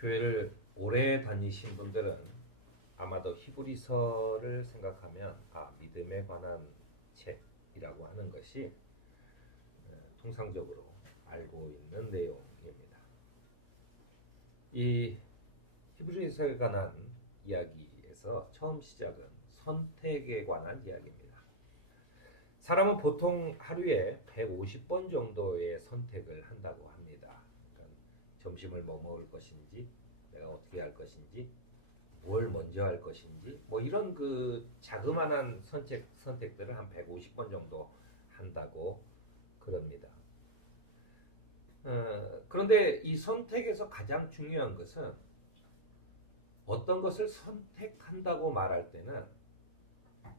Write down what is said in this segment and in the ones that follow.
교회를 오래 다니신 분들은 아마도 히브리서를 생각하면 믿음에 관한 책이라고 하는 것이 통상적으로 알고 있는 내용입니다. 이 히브리서에 관한 이야기에서 처음 시작은 선택에 관한 이야기입니다. 사람은 보통 하루에 150번 정도의 선택을 한다고 합니다. 그러니까 점심을 뭐 먹을 것인지, 내가 어떻게 할 것인지, 뭘 먼저 할 것인지, 뭐 이런 그 자그마한 선택들을 한 150번 정도 한다고 그럽니다. 그런데 이 선택에서 가장 중요한 것은 어떤 것을 선택한다고 말할 때는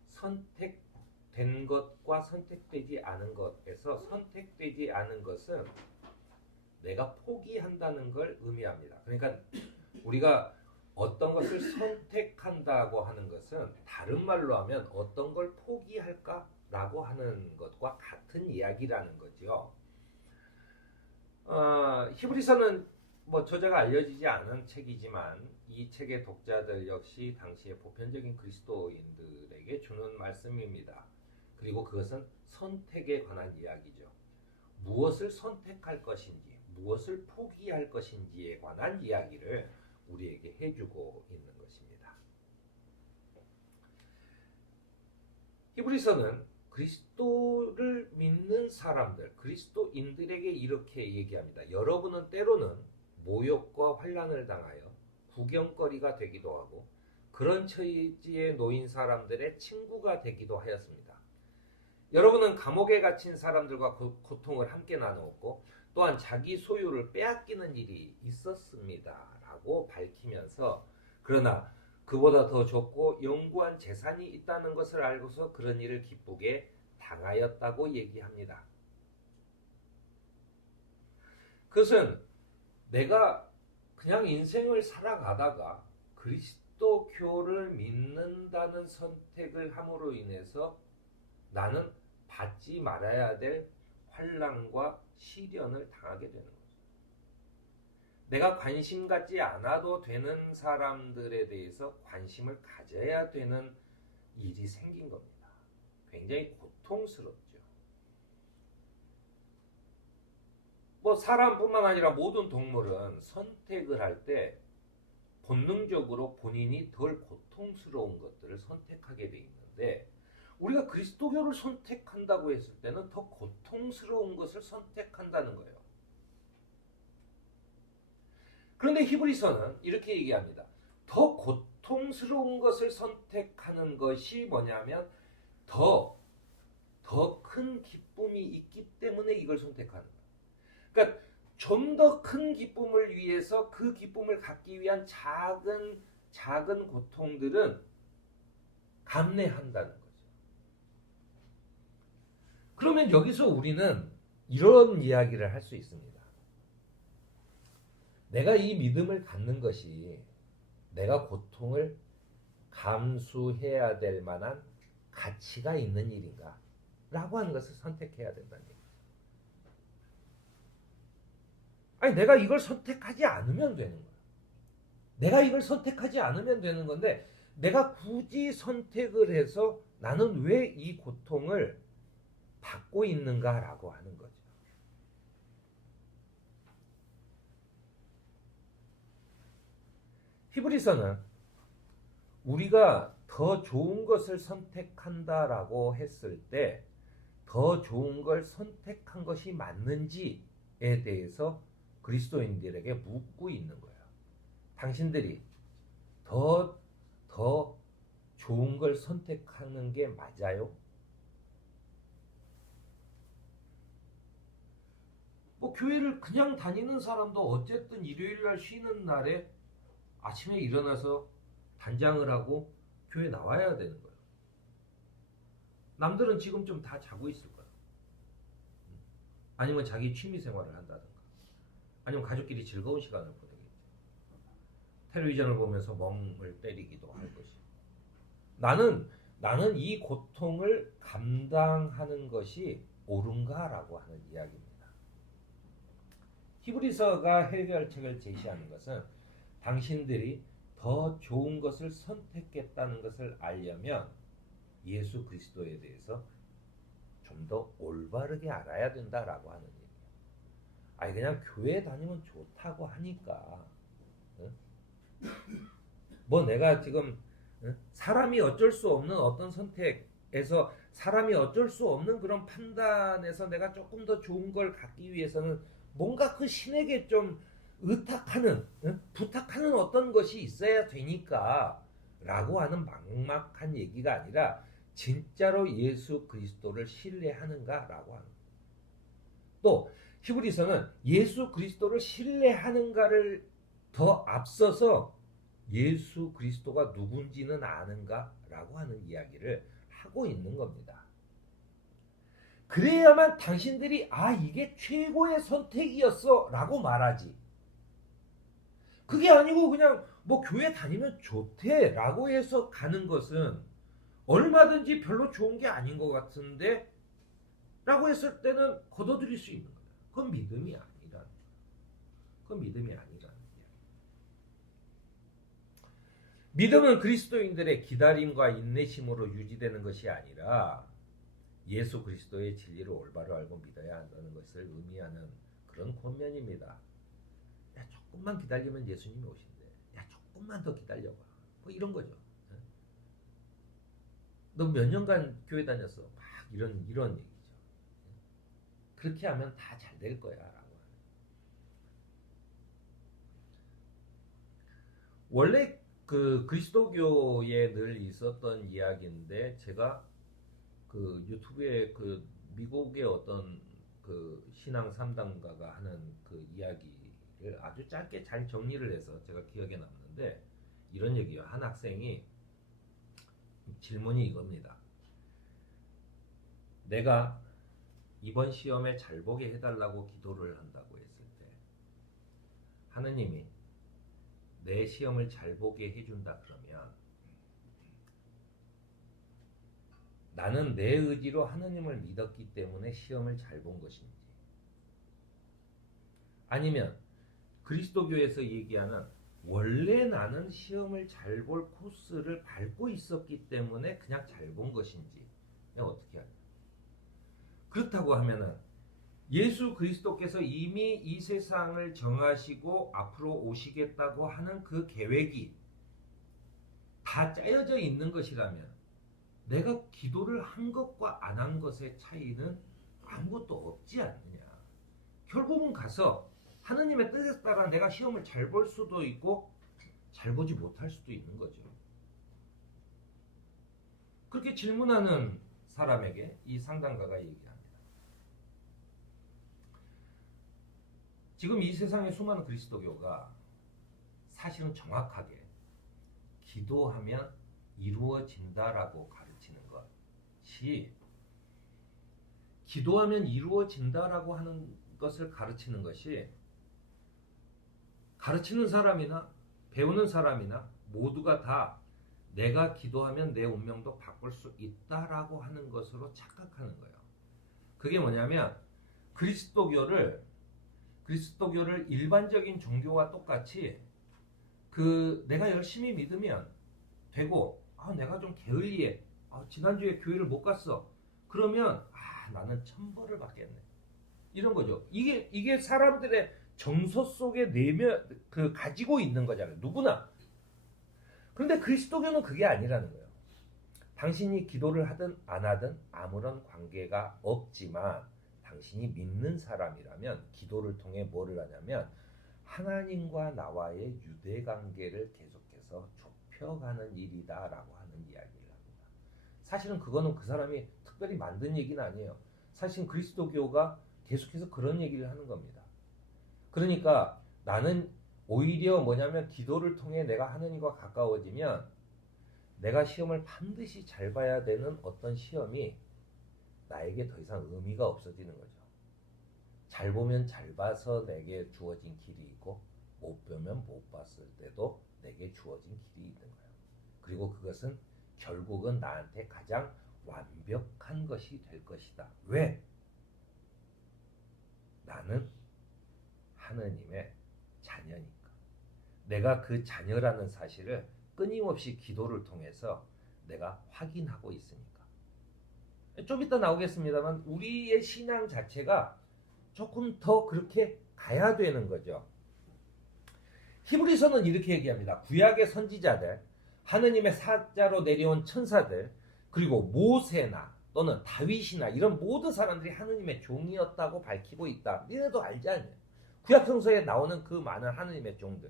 선택된 것과 선택되지 않은 것에서 선택되지 않은 것은 내가 포기한다는 걸 의미합니다. 그러니까 우리가 어떤 것을 선택한다고 하는 것은 다른 말로 하면 어떤 걸 포기할까라고 하는 것과 같은 이야기라는 거죠. 히브리서는 뭐 저자가 알려지지 않은 책이지만 이 책의 독자들 역시 당시의 보편적인 그리스도인들에게 주는 말씀입니다. 그리고 그것은 선택에 관한 이야기죠. 무엇을 선택할 것인지, 무엇을 포기할 것인지에 관한 이야기를 우리에게 해주고 있는 것입니다. 히브리서는 그리스도를 믿는 사람들, 그리스도인들에게 이렇게 얘기합니다. 여러분은 때로는 모욕과 환난을 당하여 구경거리가 되기도 하고 그런 처지에 놓인 사람들의 친구가 되기도 하였습니다. 여러분은 감옥에 갇힌 사람들과 고통을 함께 나누었고 또한 자기 소유를 빼앗기는 일이 있었습니다. 라고 밝히면서 그러나 그보다 더 좋고 영구한 재산이 있다는 것을 알고서 그런 일을 기쁘게 당하였다고 얘기합니다. 그것은 내가 그냥 인생을 살아가다가 그리스도교를 믿는다는 선택을 함으로 인해서 나는 받지 말아야 될 환난과 시련을 당하게 되는 거죠. 내가 관심 갖지 않아도 되는 사람들에 대해서 관심을 가져야 되는 일이 생긴 겁니다. 굉장히 고통스럽죠. 뭐 사람뿐만 아니라 모든 동물은 선택을 할 때 본능적으로 본인이 덜 고통스러운 것들을 선택하게 돼 있는데 우리가 그리스도교를 선택한다고 했을 때는 더 고통스러운 것을 선택한다는 거예요. 그런데 히브리서는 이렇게 얘기합니다. 더 고통스러운 것을 선택하는 것이 뭐냐면 더 큰 기쁨이 있기 때문에 이걸 선택하는 거예요. 그러니까 좀 더 큰 기쁨을 위해서 그 기쁨을 갖기 위한 작은 고통들은 감내한다는 거죠. 그러면 여기서 우리는 이런 이야기를 할 수 있습니다. 내가 이 믿음을 갖는 것이 내가 고통을 감수해야 될 만한 가치가 있는 일인가? 라고 하는 것을 선택해야 된다는 얘기죠. 아니, 내가 이걸 선택하지 않으면 되는 거야. 내가 이걸 선택하지 않으면 되는 건데 내가 굳이 선택을 해서 나는 왜 이 고통을 받고 있는가라고 하는 거죠. 히브리서는 우리가 더 좋은 것을 선택한다라고 했을 때 더 좋은 걸 선택한 것이 맞는지에 대해서 그리스도인들에게 묻고 있는 거예요. 당신들이 더 좋은 걸 선택하는 게 맞아요? 뭐 교회를 그냥 다니는 사람도 어쨌든 일요일 날 쉬는 날에 아침에 일어나서 단장을 하고 교회 나와야 되는 거예요. 남들은 지금 좀 다 자고 있을 거예요. 아니면 자기 취미 생활을 한다든가 아니면 가족끼리 즐거운 시간을 보내겠죠. 텔레비전을 보면서 멍을 때리기도 할 것이고 나는 이 고통을 감당하는 것이 옳은가라고 하는 이야기입니다. 히브리서가 해결책을 제시하는 것은 당신들이 더 좋은 것을 선택했다는 것을 알려면 예수 그리스도에 대해서 좀 더 올바르게 알아야 된다라고 하는 얘기예요. 아니 그냥 교회 다니면 좋다고 하니까 응? 뭐 내가 지금 응? 사람이 어쩔 수 없는 어떤 선택에서 사람이 어쩔 수 없는 그런 판단에서 내가 조금 더 좋은 걸 갖기 위해서는 뭔가 그 신에게 좀 의탁하는 응? 부탁하는 어떤 것이 있어야 되니까 라고 하는 막막한 얘기가 아니라 진짜로 예수 그리스도를 신뢰하는가라고 하는 거예요. 또 히브리서는 예수 그리스도를 신뢰하는가를 더 앞서서 예수 그리스도가 누군지는 아는가라고 하는 이야기를 하고 있는 겁니다. 그래야만 당신들이 아 이게 최고의 선택이었어 라고 말하지. 그게 아니고 그냥 뭐 교회 다니면 좋대 라고 해서 가는 것은 얼마든지 별로 좋은 게 아닌 것 같은데 라고 했을 때는 걷어들일 수 있는 거예요. 그건 믿음이 아니라는 거예요. 그건 믿음이 아니라는 거예요. 믿음은 그리스도인들의 기다림과 인내심으로 유지되는 것이 아니라 예수 그리스도의 진리를 올바로 알고 믿어야 한다는 것을 의미하는 그런 권면입니다. 야, 조금만 기다리면 예수님이 오신대. 야, 조금만 더 기다려봐. 뭐 이런 거죠. 너 몇 년간 교회 다녔어. 막 이런 얘기죠. 그렇게 하면 다 잘 될 거야. 라고. 원래 그 그리스도교에 늘 있었던 이야기인데 제가 그 유튜브에 그 미국의 어떤 그 신앙 3단가가 하는 그 이야기를 아주 짧게 잘 정리를 해서 제가 기억에 남는데 이런 얘기예요. 한 학생이 질문이 이겁니다. 내가 이번 시험에 잘 보게 해달라고 기도를 한다고 했을 때 하느님이 내 시험을 잘 보게 해준다 그러면 나는 내 의지로 하느님을 믿었기 때문에 시험을 잘 본 것인지 아니면 그리스도교에서 얘기하는 원래 나는 시험을 잘 볼 코스를 밟고 있었기 때문에 그냥 잘 본 것인지 어떻게 하냐. 그렇다고 하면은 예수 그리스도께서 이미 이 세상을 정하시고 앞으로 오시겠다고 하는 그 계획이 다 짜여져 있는 것이라면 내가 기도를 한 것과 안 한 것의 차이는 아무것도 없지 않느냐. 결국은 가서 하느님의 뜻에 따라 내가 시험을 잘 볼 수도 있고 잘 보지 못할 수도 있는 거죠. 그렇게 질문하는 사람에게 이 상담가가 얘기합니다. 지금 이 세상의 수많은 그리스도교가 사실은 정확하게 기도하면 이루어진다라고 가르치는 것이 기도하면 이루어진다라고 하는 것을 가르치는 것이 가르치는 사람이나 배우는 사람이나 모두가 다 내가 기도하면 내 운명도 바꿀 수 있다라고 하는 것으로 착각하는 거예요. 그게 뭐냐면 그리스도교를 일반적인 종교와 똑같이 그 내가 열심히 믿으면 되고 내가 좀 게을리해. 지난주에 교회를 못 갔어. 그러면 나는 천벌을 받겠네. 이런 거죠. 이게 사람들의 정서 속에 내면 그 가지고 있는 거잖아요. 누구나. 그런데 그리스도교는 그게 아니라는 거예요. 당신이 기도를 하든 안 하든 아무런 관계가 없지만 당신이 믿는 사람이라면 기도를 통해 뭐를 하냐면 하나님과 나와의 유대 관계를 계속해서 좁혀가는 일이다라고 하는 이야기를 합니다. 사실은 그거는 그 사람이 특별히 만든 얘기는 아니에요. 사실 그리스도교가 계속해서 그런 얘기를 하는 겁니다. 그러니까 나는 오히려 뭐냐면 기도를 통해 내가 하느님과 가까워지면 내가 시험을 반드시 잘 봐야 되는 어떤 시험이 나에게 더 이상 의미가 없어지는 거죠. 잘 보면 잘 봐서 내게 주어진 길이 있고 못 보면 못 봤을 때도 내게 주어진 길이 있는 거예요. 그리고 그것은 결국은 나한테 가장 완벽한 것이 될 것이다. 왜? 나는 하느님의 자녀니까. 내가 그 자녀라는 사실을 끊임없이 기도를 통해서 내가 확인하고 있으니까. 좀 이따 나오겠습니다만 우리의 신앙 자체가 조금 더 그렇게 가야 되는 거죠. 히브리서는 이렇게 얘기합니다. 구약의 선지자들, 하느님의 사자로 내려온 천사들, 그리고 모세나 또는 다윗이나 이런 모든 사람들이 하느님의 종이었다고 밝히고 있다. 니네도 알지 않냐? 구약 성서에 나오는 그 많은 하느님의 종들.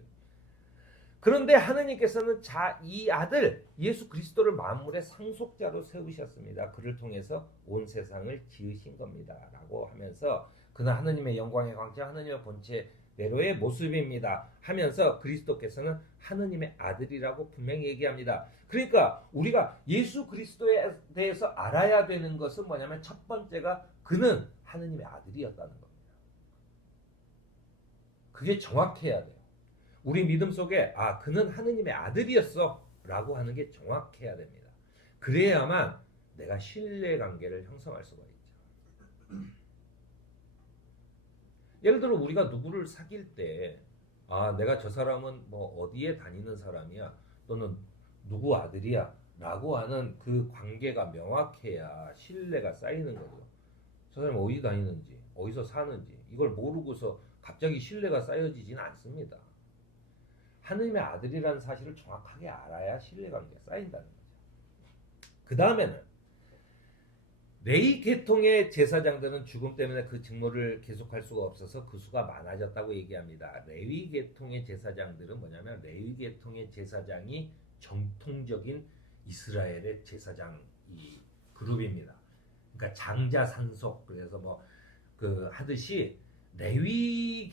그런데 하느님께서는 이 아들 예수 그리스도를 만물의 상속자로 세우셨습니다. 그를 통해서 온 세상을 지으신 겁니다. 라고 하면서 그는 하느님의 영광의 광채, 하느님의 본체대로의 모습입니다. 하면서 그리스도께서는 하느님의 아들이라고 분명히 얘기합니다. 그러니까 우리가 예수 그리스도에 대해서 알아야 되는 것은 뭐냐면 첫 번째가 그는 하느님의 아들이었다는 겁니다. 그게 정확해야 돼요. 우리 믿음 속에 그는 하느님의 아들이었어 라고 하는 게 정확해야 됩니다. 그래야만 내가 신뢰관계를 형성할 수가 있죠. 예를 들어 우리가 누구를 사귈 때 내가 저 사람은 뭐 어디에 다니는 사람이야 또는 누구 아들이야 라고 하는 그 관계가 명확해야 신뢰가 쌓이는 거죠. 저 사람이 어디 다니는지 어디서 사는지 이걸 모르고서 갑자기 신뢰가 쌓여지지는 않습니다. 하느님의 아들이라는 사실을 정확하게 알아야 신뢰관계가 쌓인다는 거죠. 그 다음에는 레위 계통의 제사장들은 죽음 때문에 그 직무를 계속할 수가 없어서 그 수가 많아졌다고 얘기합니다. 레위 계통의 제사장들은 뭐냐면 레위 계통의 제사장이 정통적인 이스라엘의 제사장 이 그룹입니다. 그러니까 장자 산속 그래서 뭐 그 하듯이 레위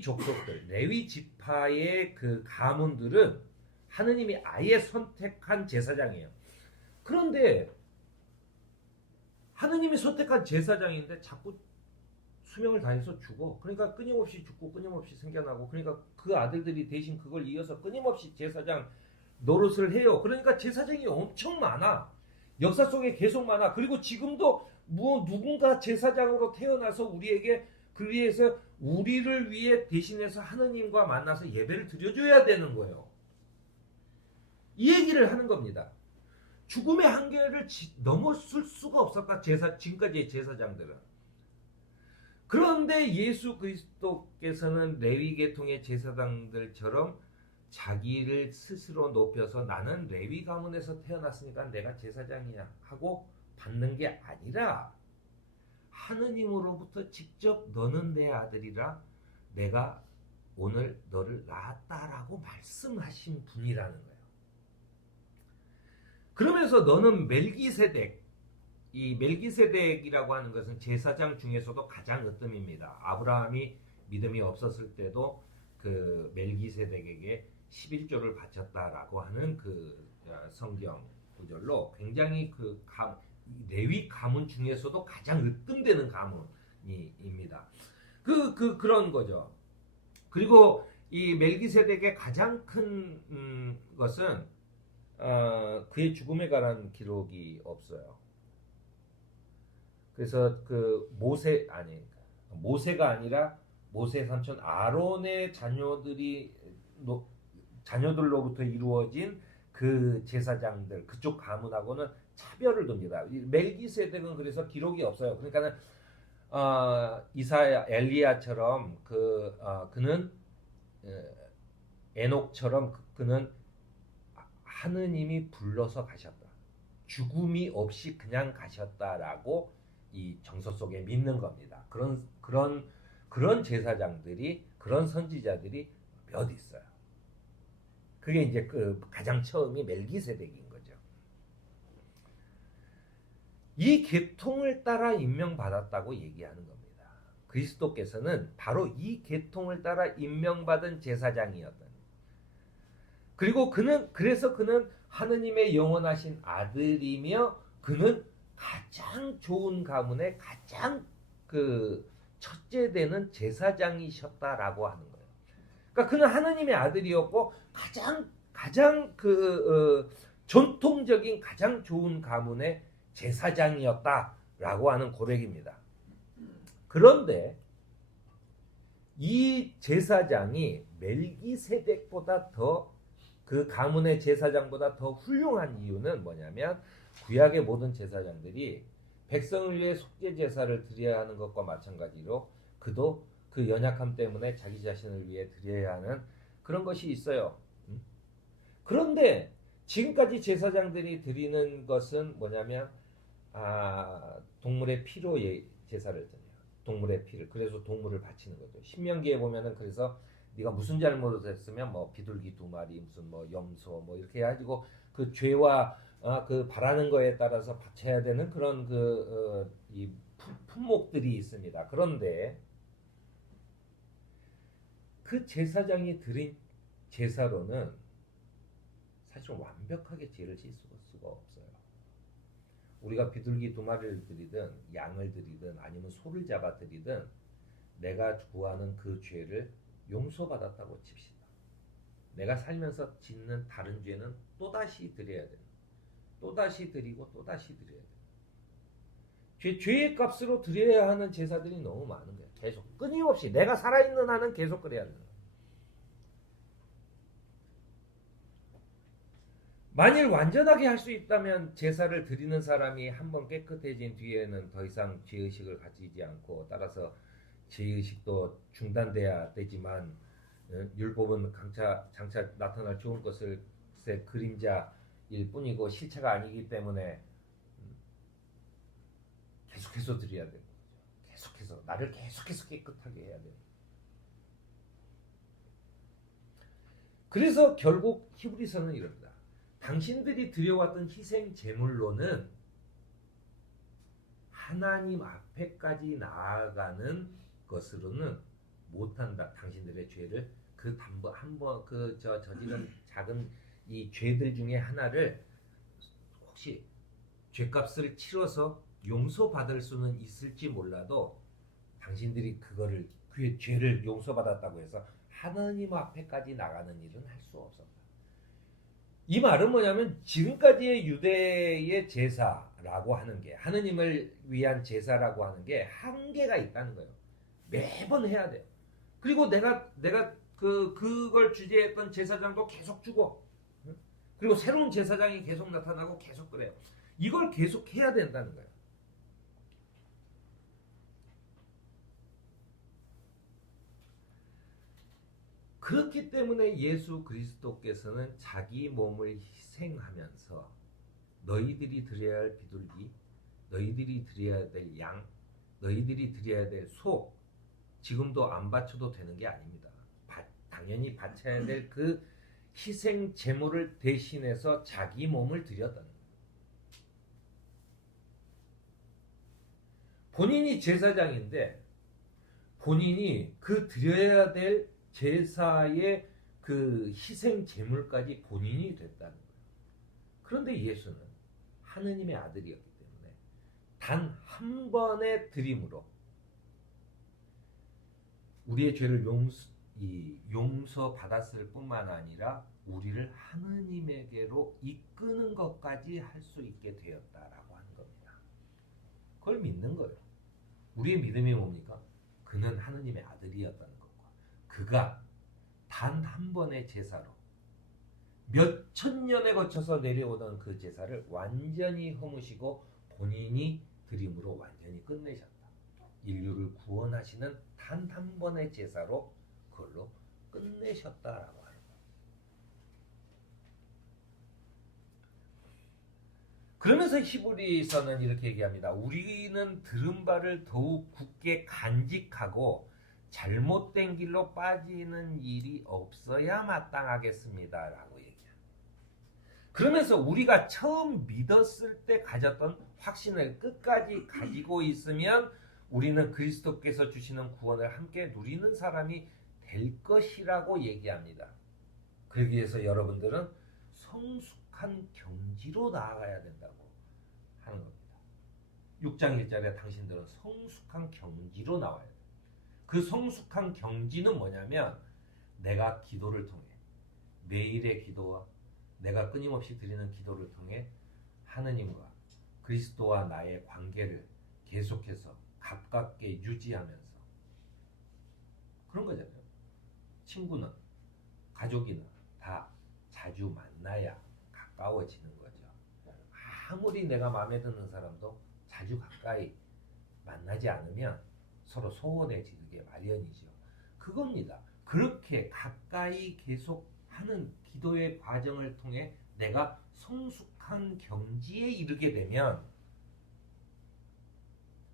족속들, 레위 지파의 그 가문들은 하느님이 아예 선택한 제사장이에요. 그런데 하느님이 선택한 제사장인데 자꾸 수명을 다해서 죽어. 그러니까 끊임없이 죽고 끊임없이 생겨나고 그러니까 그 아들들이 대신 그걸 이어서 끊임없이 제사장 노릇을 해요. 그러니까 제사장이 엄청 많아. 역사 속에 계속 많아. 그리고 지금도 누군가 제사장으로 태어나서 우리에게 그리해서 우리를 위해 대신해서 하느님과 만나서 예배를 드려줘야 되는 거예요. 이 얘기를 하는 겁니다. 죽음의 한계를 넘어설 수가 없었다. 지금까지의 제사장들은. 그런데 예수 그리스도께서는 레위 계통의 제사장들처럼 자기를 스스로 높여서 나는 레위 가문에서 태어났으니까 내가 제사장이야 하고 받는 게 아니라 하느님으로부터 직접 너는 내 아들이라 내가 오늘 너를 낳았다라고 말씀하신 분이라는 거예요. 그러면서 너는 멜기세덱, 이 멜기세덱이라고 하는 것은 제사장 중에서도 가장 으뜸입니다. 아브라함이 믿음이 없었을 때도 그 멜기세덱에게 11조를 바쳤다라고 하는 그 성경 구절로 굉장히 그 레위 가문 중에서도 가장 으뜸되는 가문입니다. 그런 거죠. 그리고 이 멜기세덱의 가장 큰 것은 그의 죽음에 관한 기록이 없어요. 그래서 그 모세가 아니라 모세 삼촌 아론의 자녀들로부터 이루어진 그 제사장들 그쪽 가문하고는 차별을 둡니다. 멜기세덱은 그래서 기록이 없어요. 그러니까는 이사야 엘리야처럼 그는 에녹처럼 그는 하느님이 불러서 가셨다. 죽음이 없이 그냥 가셨다라고 이 정서 속에 믿는 겁니다. 그런 제사장들이 그런 선지자들이 몇 있어요. 그게 이제 그 가장 처음이 멜기세덱인 거죠. 이 계통을 따라 임명받았다고 얘기하는 겁니다. 그리스도께서는 바로 이 계통을 따라 임명받은 제사장이었다. 그리고 그래서 그는 하느님의 영원하신 아들이며 그는 가장 좋은 가문의 가장 그 첫째 되는 제사장이셨다라고 하는 거예요. 그러니까 그는 하느님의 아들이었고 가장 전통적인 가장 좋은 가문의 제사장이었다라고 하는 고백입니다. 그런데 이 제사장이 멜기세덱보다 더 그 가문의 제사장보다 더 훌륭한 이유는 뭐냐면 구약의 모든 제사장들이 백성을 위해 속죄 제사를 드려야 하는 것과 마찬가지로 그도 그 연약함 때문에 자기 자신을 위해 드려야 하는 그런 것이 있어요. 그런데 지금까지 제사장들이 드리는 것은 뭐냐면 동물의 피로 제사를 드려요. 동물의 피를. 그래서 동물을 바치는 거죠. 신명기에 보면은 그래서 네가 무슨 잘못을 했으면 뭐 비둘기 2마리 무슨 뭐 염소 뭐 이렇게 해가지고 그 죄와 그 바라는 거에 따라서 바쳐야 되는 그런 이 품목들이 있습니다. 그런데 그 제사장이 드린 제사로는 사실 완벽하게 죄를 씻을 수가 없어요. 우리가 비둘기 2마리를 드리든 양을 드리든 아니면 소를 잡아 드리든 내가 구하는 그 죄를 용서받았다고 칩시다. 내가 살면서 짓는 다른 죄는 또다시 드려야 돼요. 또다시 드리고 또다시 드려야 돼요. 죄의 값으로 드려야 하는 제사들이 너무 많은 거예요. 계속 끊임없이 내가 살아있는 한은 계속 그래야 돼요. 만일 완전하게 할 수 있다면 제사를 드리는 사람이 한번 깨끗해진 뒤에는 더 이상 죄의식을 가지지 않고 따라서 죄의식도 중단돼야 되지만 율법은 장차 나타날 좋은 것을 그림자일 뿐이고 실체가 아니기 때문에 계속해서 드려야 되는 거죠. 계속해서 나를 계속해서 깨끗하게 해야 돼요. 그래서 결국 히브리서는 이럽니다. 당신들이 드려왔던 희생 제물로는 하나님 앞에까지 나아가는 것으로는 못한다. 당신들의 죄를 저지른 작은 이 죄들 중에 하나를 혹시 죄값을 치러서 용서받을 수는 있을지 몰라도 당신들이 그거를 그 죄를 용서받았다고 해서 하나님 앞에까지 나가는 일은 할 수 없었다. 이 말은 뭐냐면 지금까지의 유대의 제사라고 하는 게 하느님을 위한 제사라고 하는 게 한계가 있다는 거예요. 매번 해야 돼요. 그리고 내가 그걸 주재했던 제사장도 계속 주고 그리고 새로운 제사장이 계속 나타나고 계속 그래요. 이걸 계속 해야 된다는 거예요. 그렇기 때문에 예수 그리스도께서는 자기 몸을 희생하면서 너희들이 드려야 할 비둘기, 너희들이 드려야 될 양, 너희들이 드려야 될 소, 지금도 안 바쳐도 되는 게 아닙니다. 당연히 바쳐야 될 그 희생 제물을 대신해서 자기 몸을 드렸다는 거예요. 본인이 제사장인데 본인이 그 드려야 될 제사의 그 희생 제물까지 본인이 됐다는 거예요. 그런데 예수는 하느님의 아들이었기 때문에 단 한 번의 드림으로 우리의 죄를 용서받았을 뿐만 아니라 우리를 하느님에게로 이끄는 것까지 할 수 있게 되었다라고 하는 겁니다. 그걸 믿는 거예요. 우리의 믿음이 뭡니까? 그는 하느님의 아들이었다는 것과 그가 단 한 번의 제사로 몇 천 년에 거쳐서 내려오던 그 제사를 완전히 허무시고 본인이 드림으로 완전히 끝내셨다. 인류를 구원하시는 단 한 번의 제사로 그걸로 끝내셨다라고 하는 거예요. 그러면서 히브리서는 이렇게 얘기합니다. 우리는 들은 바를 더욱 굳게 간직하고 잘못된 길로 빠지는 일이 없어야 마땅하겠습니다. 라고 얘기합니다. 그러면서 우리가 처음 믿었을 때 가졌던 확신을 끝까지 가지고 있으면 우리는 그리스도께서 주시는 구원을 함께 누리는 사람이 될 것이라고 얘기합니다. 그러기 위해서 여러분들은 성숙한 경지로 나아가야 된다고 하는 겁니다. 6장 1절에 당신들은 성숙한 경지로 나와야 돼요. 그 성숙한 경지는 뭐냐면 내가 기도를 통해 매일의 기도와 내가 끊임없이 드리는 기도를 통해 하느님과 그리스도와 나의 관계를 계속해서 가깝게 유지하면서 그런 거잖아요. 친구는, 가족이나 다 자주 만나야 가까워지는 거죠. 아무리 내가 마음에 드는 사람도 자주 가까이 만나지 않으면 서로 소원해지게 마련이죠. 그겁니다. 그렇게 가까이 계속 하는 기도의 과정을 통해 내가 성숙한 경지에 이르게 되면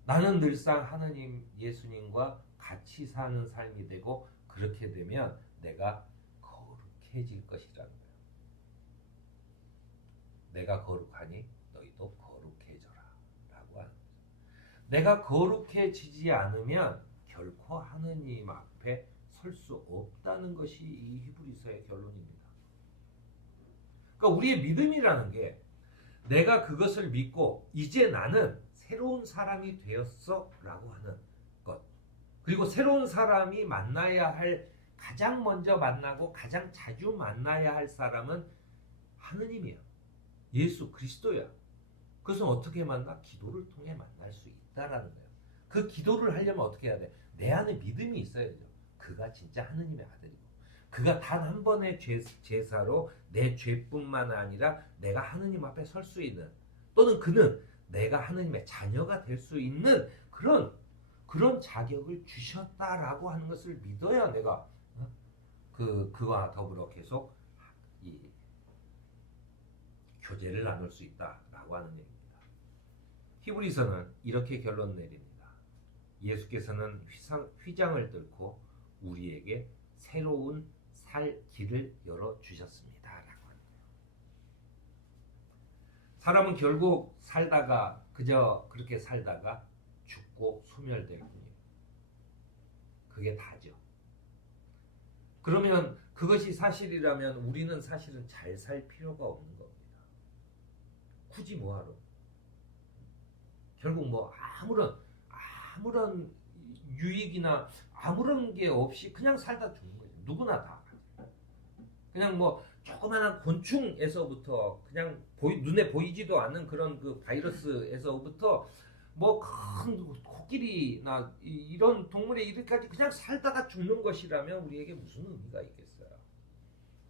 나는 늘상 하느님, 예수님과 같이 사는 삶이 되고, 그렇게 되면 내가 거룩해질 것이라는 거예요. 내가 거룩하니 너희도 거룩해져라 라고 하는 거죠. 내가 거룩해지지 않으면 결코 하느님 앞에 설 수 없다는 것이 이 히브리서의 결론입니다. 그러니까 우리의 믿음이라는 게 내가 그것을 믿고 이제 나는 새로운 사람이 되었어 라고 하는 것, 그리고 새로운 사람이 만나야 할, 가장 먼저 만나고 가장 자주 만나야 할 사람은 하느님이야. 예수 그리스도야. 그것은 어떻게 만나? 기도를 통해 만날 수 있다라는 거예요. 그 기도를 하려면 어떻게 해야 돼? 내 안에 믿음이 있어야죠. 그가 진짜 하느님의 아들이고, 그가 단 한 번의 제사로 내 죄뿐만 아니라 내가 하느님 앞에 설 수 있는, 또는 그는 내가 하느님의 자녀가 될 수 있는 그런 자격을 주셨다라고 하는 것을 믿어야 내가 그와 더불어 계속 이 교제를 나눌 수 있다라고 하는 얘기입니다. 히브리서는 이렇게 결론 내립니다. 예수께서는 휘장을 뚫고 우리에게 새로운 살 길을 열어 주셨습니다 라고 하는 거예요. 사람은 결국 살다가, 그저 그렇게 살다가 죽고 소멸될 뿐이에요. 그게 다죠. 그러면 그것이 사실이라면 우리는 사실은 잘 살 필요가 없는 겁니다. 굳이 뭐하러? 결국 뭐 아무런 유익이나 아무런 게 없이 그냥 살다 죽는 거죠. 누구나 다. 그냥 뭐 조그마한 곤충에서부터, 그냥 눈에 보이지도 않는 그런 그 바이러스에서부터 뭐 큰 코끼리나 이런 동물에 이르기까지 그냥 살다가 죽는 것이라면 우리에게 무슨 의미가 있겠어요.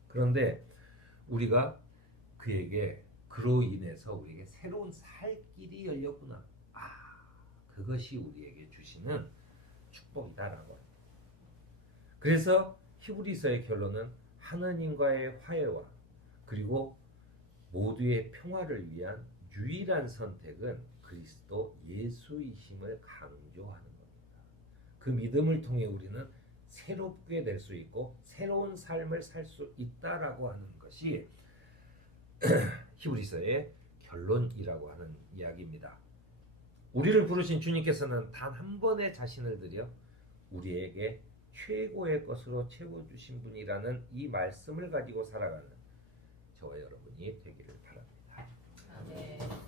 그런데 우리가 그에게, 그로 인해서 우리에게 새로운 살 길이 열렸구나. 그것이 우리에게 주시는 축복이다라고 합니다. 그래서 히브리서의 결론은 하나님과의 화해와 그리고 모두의 평화를 위한 유일한 선택은 그리스도 예수이심을 강조하는 겁니다. 그 믿음을 통해 우리는 새롭게 될 수 있고 새로운 삶을 살 수 있다라고 하는 것이 히브리서의 결론이라고 하는 이야기입니다. 우리를 부르신 주님께서는 단 한 번의 자신을 들여 우리에게 최고의 것으로 채워주신 분이라는 이 말씀을 가지고 살아가는 저와 여러분이 되기를 바랍니다. 아멘.